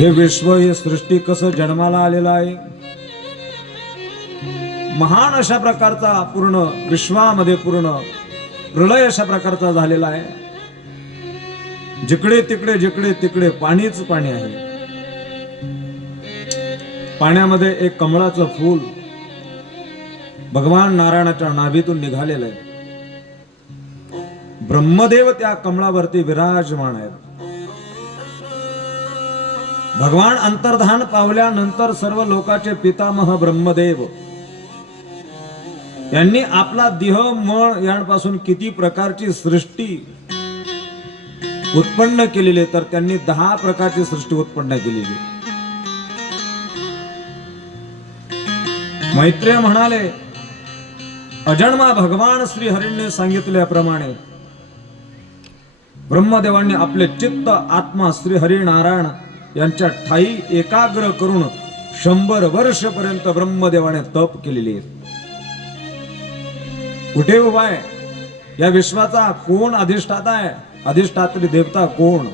हे विश्व हे सृष्टी कसं जन्माला आलेलं आहे? महान अशा प्रकारचा पूर्ण विश्वामध्ये पूर्ण प्रलय अशा प्रकारचा झालेला आहे. जिकडे तिकडे जिकडे तिकडे पाणीच पाणी आहे. पाण्यामध्ये एक कमळाचं फूल भगवान नारायणाच्या नाभीतून निघालेलं आहे. ब्रह्मदेव त्या कमळावरती विराजमान आहेत. भगवान अंतर्धान पावल्यानंतर सर्व लोकाचे पितामह ब्रह्मदेव. यांनी आपला देह मळ यांपासून किती प्रकारची सृष्टी उत्पन्न केलेली तर त्यांनी दहा प्रकारची सृष्टी उत्पन्न केलेली मैत्रेय म्हणाले अजन्मा भगवान श्री हरिणने सांगितल्याप्रमाणे ब्रह्मदेवांनी आपले चित्त आत्मा श्री हरिनारायण यांच्या ठाई एकाग्र करून शंभर वर्षपर्यंत ब्रह्मदेवाने तप केलेले आहेत. कुठे उभा आहे? या विश्वाचा कोण अधिष्ठाता आहे? अधिष्ठात्री देवता कोण?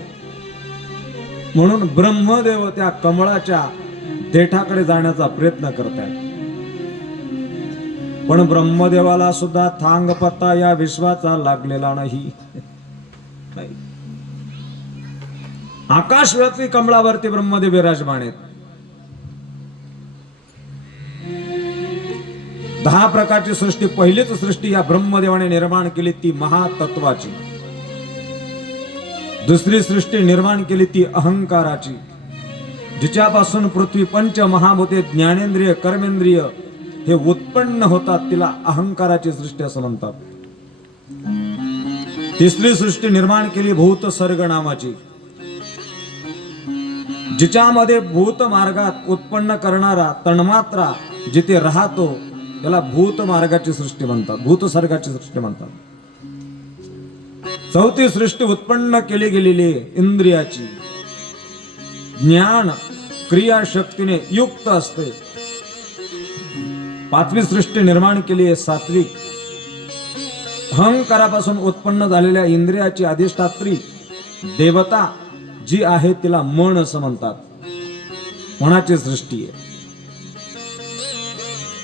म्हणून ब्रह्मदेव त्या कमळाच्या देठाकडे जाण्याचा प्रयत्न करत आहे पण ब्रह्मदेवाला सुद्धा थांग पत्ता या विश्वाचा लागलेला नाही. आकाशव्यापी कमळावरती ब्रह्मदेव विराजमान आहेत. दहा प्रकारची सृष्टी पहिलीच सृष्टी या ब्रह्मदेवाने निर्माण केली ती महातत्वाची. दुसरी सृष्टी निर्माण केली ती अहंकाराची. जिच्यापासून पृथ्वी पंच महाभूते ज्ञानेंद्रिय कर्मेंद्रिय हे उत्पन्न होतात तिला अहंकाराची सृष्टी असं म्हणतात. तिसरी सृष्टी निर्माण केली भूत सर्ग नामाची. जिच्यामध्ये भूत मार्गात उत्पन्न करणारा तन्मात्रा जिथे राहतो त्याला भूत मार्गाची सृष्टी म्हणतात भूत सर्गाची सृष्टी म्हणतात. चौथी सृष्टी उत्पन्न केली गेलेली इंद्रियाची. ज्ञान क्रिया शक्तीने युक्त असते. पाचवी सृष्टी निर्माण केली आहे सात्विक. अहंकारापासून उत्पन्न झालेल्या इंद्रियाची अधिष्ठात्री देवता जी आहे तिला मन असं म्हणतात. मनाची सृष्टी आहे.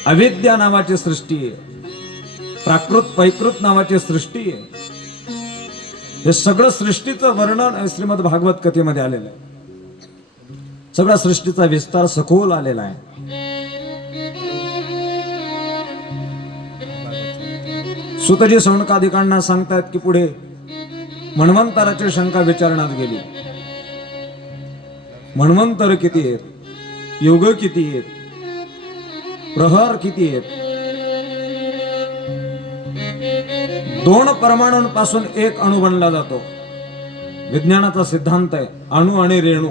अविद्या नावाची सृष्टी आहे. प्राकृत पैकृत नावाची सृष्टी आहे. हे सगळं सृष्टीचं वर्णन श्रीमद भागवत कथेमध्ये आलेलं आहे. सगळ्या सृष्टीचा विस्तार सखोल आलेला आहे. सुतजी सौनकाधिकांना सांगतायत की पुढे मन्वंतराची शंका विचारण्यात गेली. म्हणवंतर किती आहेत? योग किती आहेत? प्रहर किती आहेत? दोन परमाणूंपासून एक अणु बनला जातो. विज्ञानाचा सिद्धांत आहे अणु आणि रेणू.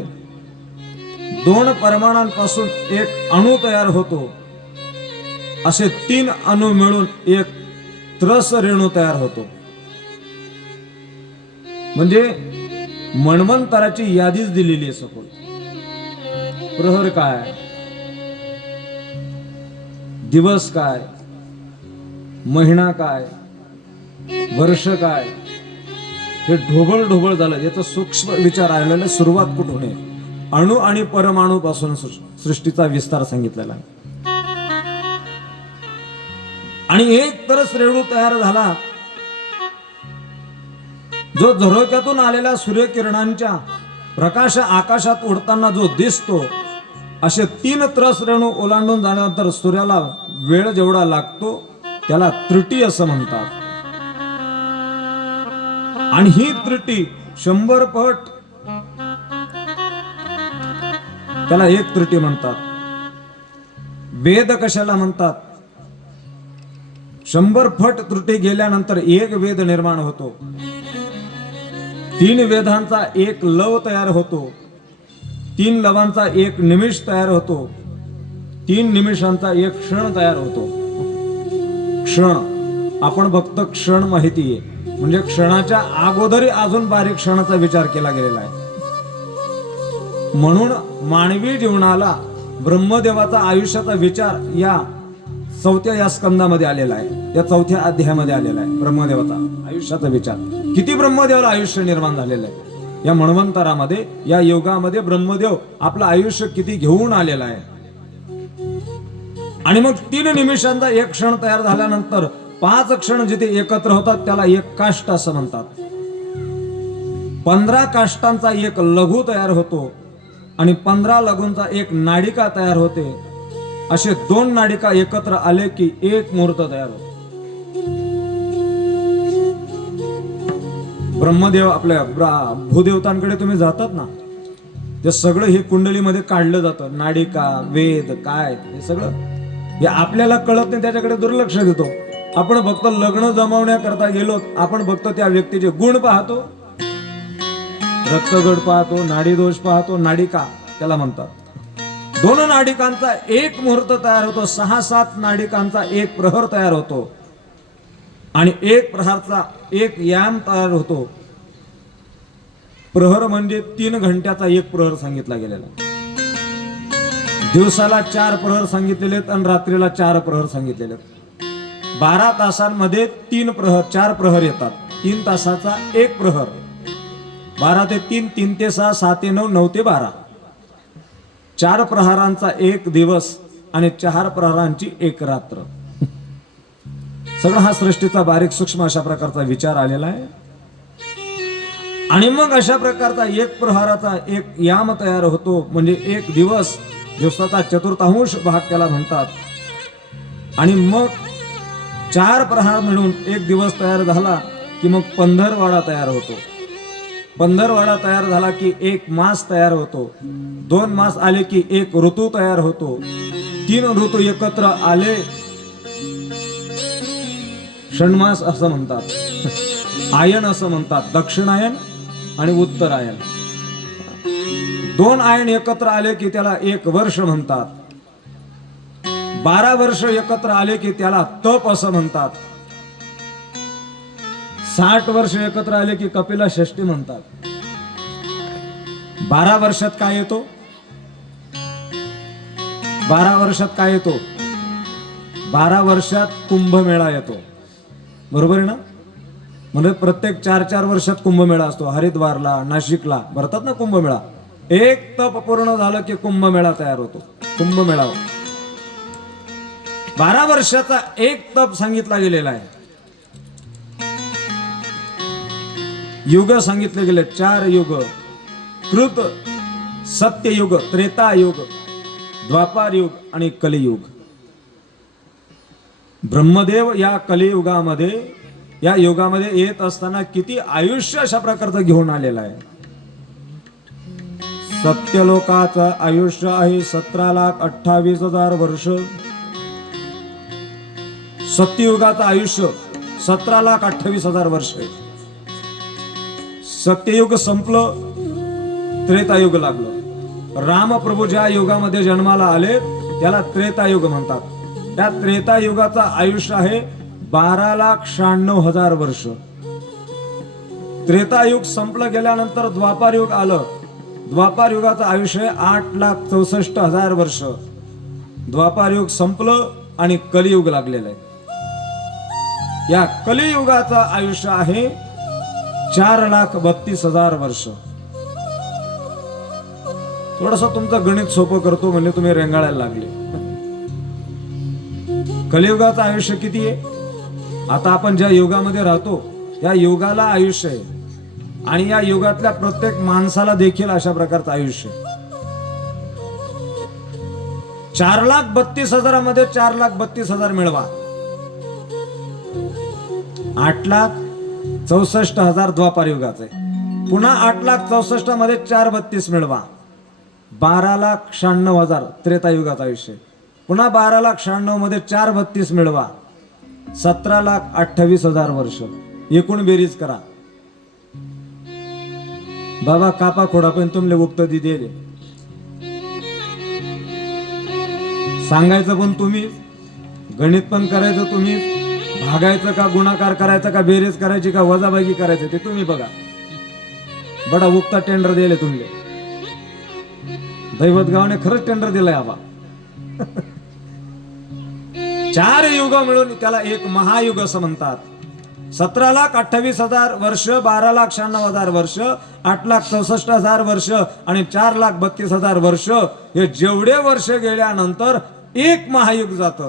दोन परमाणांपासून एक अणु तयार होतो. असे तीन अणु मिळून एक त्रस रेणू तयार होतो. म्हणजे मन्वंतराची यादीच दिलेली आहे सखोल प्रहर काय? दिवस काय? महिना काय? वर्ष काय? हे ढोबळ ढोबळ झालं. याचा सूक्ष्म विचार आलेला सुरुवात कुठून आहे? अणु आणि परमाणू पासून सृष्टीचा विस्तार सांगितलेला आहे. आणि एक तरच रेणू तयार झाला. जो झरोक्यातून आलेल्या सूर्यकिरणांच्या प्रकाश आकाशात उडताना जो दिसतो असे तीन त्रस रेणू ओलांडून जाण्यानंतर सूर्याला वेळ जेवढा लागतो त्याला त्रुटी असं म्हणतात. आणि ही त्रुटी शंभर पट त्याला एक त्रुटी म्हणतात. वेद कशाला म्हणतात? शंभर फट त्रुटी गेल्यानंतर एक वेद निर्माण होतो. तीन वेदांचा एक लव तयार होतो. तीन लवांचा एक निमिष तयार होतो. तीन निमिषांचा एक क्षण तयार होतो. क्षण. आपण फक्त क्षण माहिती आहे. म्हणजे क्षणाच्या अगोदरी अजून बारीक क्षणाचा विचार केला गेलेला आहे. म्हणून मानवी जीवनाला ब्रह्मदेवाचा आयुष्याचा विचार या चौथ्या या स्कंदामध्ये आलेला आहे. या चौथ्या अध्यायामध्ये आलेला आहे. ब्रह्मदेवाचा आयुष्याचा विचार. किती ब्रह्मदेवाला आयुष्य निर्माण झालेलं आहे? या मन्वंतरामध्ये या योगामध्ये ब्रह्मदेव आपलं आयुष्य किती घेऊन आलेला आहे. आणि मग तीन निमिषांचा एक क्षण तयार झाल्यानंतर पाच क्षण जिथे एकत्र होतात त्याला एक काष्ट असं म्हणतात. पंधरा काष्टांचा एक लघु तयार होतो आणि पंधरा लघूंचा एक नाडिका तयार होते. असे दोन नाडिका एकत्र आले की एक मुहूर्त तयार होतो. ब्रह्मदेव आपल्या ब्रा- भूदेवतांकडे तुम्ही जातात ना ते सगळं हे कुंडलीमध्ये काढलं जातं. नाडिका वेद काय हे सगळं. हे आपल्याला कळत नाही त्याच्याकडे दुर्लक्ष देतो. आपण फक्त लग्न जमवण्याकरता गेलो आपण फक्त त्या व्यक्तीचे गुण पाहतो. रक्तगड पाहतो नाडी दोष पाहतो नाडिका त्याला म्हणतात. दोन नाडिकांचा एक मुहूर्त तयार होतो सहा सात नाडिकांचा एक प्रहर तयार होतो. आणि एक प्रहारचा एक याम तयार होतो. प्रहर म्हणजे तीन घंट्याचा एक प्रहर सांगितला गेलेला. दिवसाला चार प्रहर सांगितलेले आहेत आणि रात्रीला चार प्रहर सांगितलेले आहेत बारा तासांमध्ये तीन प्रहर चार प्रहर येतात. तीन तासाचा एक प्रहर. बारा ते तीन तीन ते सहा सहा ते नऊ नऊ ते बारा. चार प्रहारांचा एक दिवस आणि चार प्रहारांची एक रात्र. सगळा हा सृष्टीचा बारीक सूक्ष्म अशा प्रकारचा विचार आलेला आहे. आणि मग अशा प्रकारचा एक प्रहाराचा एक याम तयार होतो. म्हणजे एक दिवस दिवसाचा चतुर्थांश भाग त्याला म्हणतात. आणि मग चार प्रहार मिळून एक दिवस तयार झाला की मग पंधरवाडा तयार होतो. पंधरवाडा तयार झाला की एक मास तयार होतो. दोन मास आले की एक ऋतू तयार होतो. तीन ऋतू एकत्र आले षण्मास असं म्हणतात. आयन असं म्हणतात. दक्षिणायन आणि उत्तरायन. दोन आयन एकत्र आले की त्याला एक वर्ष म्हणतात. बारा वर्ष एकत्र आले की त्याला तप असं म्हणतात. साठ वर्ष एकत्र आले की कपिला षष्टी म्हणतात. बारा वर्षात काय येतो? बारा वर्षात काय येतो? बारा वर्षात कुंभमेळा येतो. बरोबर आहे ना? म्हणजे प्रत्येक चार चार वर्षात कुंभमेळा असतो. हरिद्वारला नाशिकला भरतात ना कुंभमेळा? एक तप पूर्ण झालं की कुंभमेळा तयार होतो. कुंभमेळा बारा वर्षाचा एक तप सांगितला गेलेला आहे. युग सांगितले गेले. चार युग. कृत सत्ययुग त्रेतायुग द्वापार युग आणि कलियुग. ब्रह्मदेव या कलियुगामध्ये या युगामध्ये येत असताना किती आयुष्य अशा प्रकारचं घेऊन आलेलं आहे. सत्यलोकाचं आयुष्य आहे सतरा लाख अठ्ठावीस हजार वर्ष. सत्ययुगाचं आयुष्य सतरा लाख अठ्ठावीस हजार वर्ष आहे. सत्ययुग संपलं त्रेतायुग लागलं. रामप्रभू ज्या युगामध्ये जन्माला आले त्याला त्रेतायुग म्हणतात. त्या त्रेतायुगाचा आयुष्य आहे बारा लाख शहाण्णव हजार वर्ष. त्रेतायुग संपलं गेल्यानंतर द्वापार युग आलं. द्वापार युगाचं आयुष्य आठ लाख चौसष्ट हजार वर्ष. द्वापार युग संपलं आणि कलियुग लागलेलं आहे. या कलियुगाचं आयुष्य आहे चार लाख बत्तीस हजार वर्ष. थोडस तुमचं गणित सोपं करतो म्हणजे तुम्ही रेंगाळायला लागले. कलियुगाचं आयुष्य किती आहे? आता आपण ज्या योगामध्ये राहतो या योगाला आयुष्य आहे. आणि या योगातल्या प्रत्येक माणसाला देखील अशा प्रकारचं आयुष्य चार लाख बत्तीस हजारामध्ये चार लाख बत्तीस हजार मिळवा. आठ लाख चौसष्ट हजार द्वापार युगाचे पुन्हा आठ लाख चौसष्टमध्ये चार बत्तीस मिळवा. बारा लाख शहाण्णव हजार त्रेतायुगाचं आयुष्य पुन्हा बारा लाख शहाण्णवमध्ये चार बत्तीस मिळवा. सतरा लाख अठ्ठावीस हजार वर्ष. एकूण बेरीज करा. बाबा कापा खोडा पण तुमले उक्त दिले सांगायचं पण तुम्ही गणित पण करायचं तुम्ही भागायचं का गुणाकार करायचा का बेरीज करायची का वजाबागी करायचं ते तुम्ही बघा. बडा उक्ता टेंडर दिले तुमले. दैवत गावाने खरंच टेंडर दिलंय आबा. चार युग मिळून त्याला एक महायुग असं म्हणतात. सतरा लाख अठ्ठावीस हजार वर्ष बारा लाख शहाण्णव हजार वर्ष आठ लाख चौसष्ट हजार वर्ष आणि चार लाख बत्तीस हजार वर्ष हे जेवढे वर्ष गेल्यानंतर एक महायुग जात.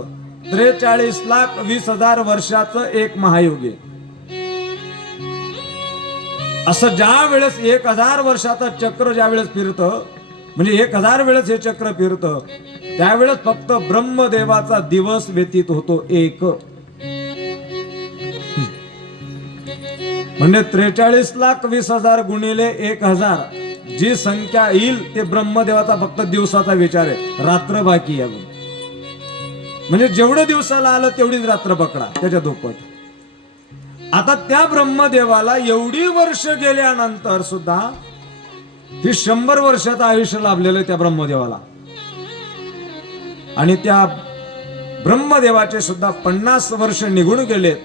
त्रेचाळीस लाख वीस हजार वर्षाचं एक महायुग आहे. असं ज्या वेळेस एक हजार वर्षाचं चक्र ज्या वेळेस फिरतं म्हणजे एक हजार वेळेस हे चक्र फिरतं. त्यावेळेस फक्त ब्रह्मदेवाचा दिवस व्यतीत होतो एक. म्हणजे त्रेचाळीस लाख वीस हजार गुणिले एक हजार. जी संख्या येईल ते ब्रह्मदेवाचा फक्त दिवसाचा विचार आहे. रात्र बाकी आहे म्हणजे जेवढं दिवसाला आलं तेवढीच रात्र पकडा त्याच्या दुप्पट. आता त्या ब्रह्मदेवाला एवढी वर्ष गेल्यानंतर सुद्धा ही शंभर वर्षाचं आयुष्य लाभलेलं आहे त्या ब्रह्मदेवाला. आणि त्या ब्रह्मदेवाचे सुद्धा पन्नास वर्ष निघून गेलेत.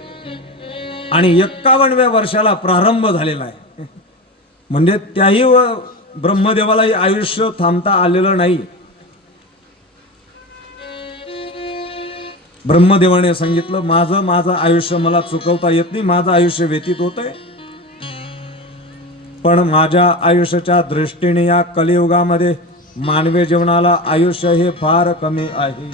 आणि एक्कावनव्या वर्षाला प्रारंभ झालेला आहे. म्हणजे त्याही व- ब्रह्मदेवालाही आयुष्य थांबता आलेलं नाही. ब्रह्मदेवाने सांगितलं माझं माझं आयुष्य मला चुकवता येत नाही माझं आयुष्य व्यतीत होतंय. पण माझ्या आयुष्याच्या दृष्टीने या कलियुगामध्ये मानवी जीवनाला आयुष्य हे फार कमी आहे.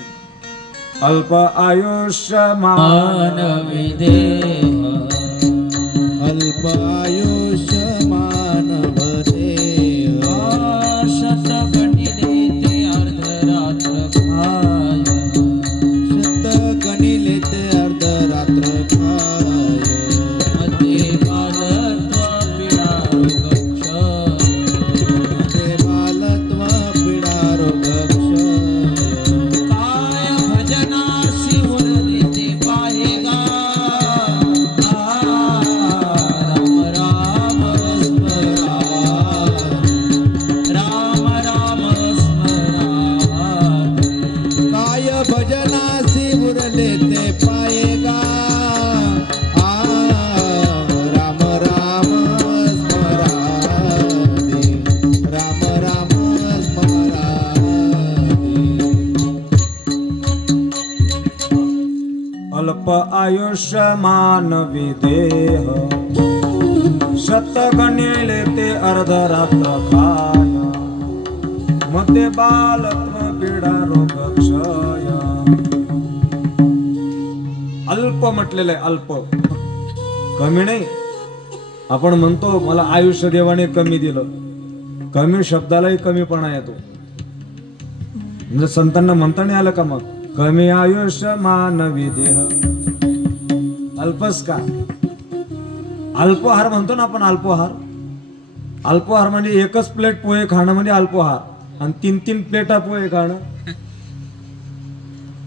अल्प आयुष्य मानवी देह अल्प आयुष्य आयुष्यमान आयुष्य शतगणेले देह ते अर्ध रात्र खायमध्ये बाल पीडा रोग क्षय। अल्प म्हटलेलं आहे अल्प. कमी नाही. आपण म्हणतो मला आयुष्य देवाने कमी दिलं. कमी शब्दालाही कमीपणा येतो. म्हणजे संतांना म्हणता नाही आलं का मग? कमी आयुष्य मानवी देह अल्पच का? अल्पहार म्हणतो ना आपण अल्पहार. अल्पहार म्हणजे एकच प्लेट पोहे खाणं म्हणजे अल्पहार. आणि तीन तीन प्लेटा पोहे खाणं.